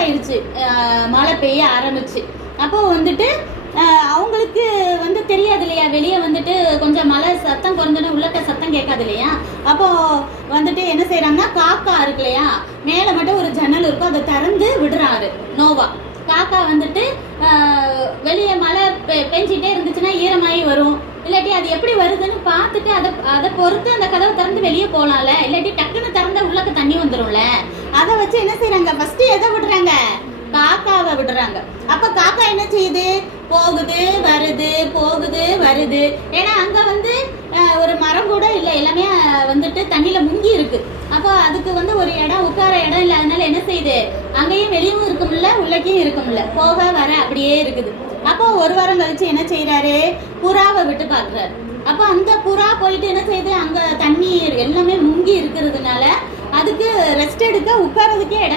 ஆயிடுச்சு, மழை பெய்ய ஆரம்பிச்சு. அப்போ வந்துட்டு அவங்களுக்கு வந்து தெரியாது இல்லையா, வெளியே வந்துட்டு கொஞ்சம் மழை சத்தம் குறைஞ்சோன்னா உள்ளக்க சத்தம் கேட்காது இல்லையா. அப்போ வந்துட்டு என்ன செய்யறாங்கன்னா, காக்கா இருக்கு இல்லையா, மேலே மட்டும் ஒரு ஜன்னல் இருக்கும், அதை திறந்து விடுறாரு நோவா. காக்கா வந்துட்டு வெளியே மழை பெஞ்சிட்டே இருந்துச்சுன்னா ஈரமாயி வரும், இல்லாட்டி அது எப்படி வருதுன்னு பார்த்துட்டு அதை பொறுத்து அந்த கதவை திறந்து வெளியே போகலாம்ல, இல்லாட்டி டக்குன்னு திறந்த உள்ளக்க தண்ணி வந்துடும்ல. அதை வச்சு என்ன செய்யறாங்க, ஃபர்ஸ்ட் எதை விடுறாங்க, காக்காவை விடுறாங்க. அப்ப காக்கா என்ன செய்யுது, போகுது வருது போகுது வருது. ஏன்னா அங்க வந்து ஒரு மரம் கூட இல்லை, எல்லாமே வந்துட்டு தண்ணியில முங்கி இருக்கு. அப்போ அதுக்கு வந்து ஒரு இடம் உட்கார இடம் இல்லை, அதனால என்ன செய்யுது, அங்கேயும் வெளியும் இருக்க முடியல உள்ளக்கையும் இருக்க முடியல, போக வர அப்படியே இருக்குது. அப்போ ஒரு வாரம் கழிச்சு என்ன செய்யறாரு, புறாவை விட்டு பாக்குறாரு. அப்போ அந்த புறா போயிட்டு என்ன செய்யுது, அங்க தண்ணி எல்லாமே முங்கி இருக்கிறதுனால அதுக்கு ரெஸ்ட் எடுக்க உட்காரதுக்கே இடம்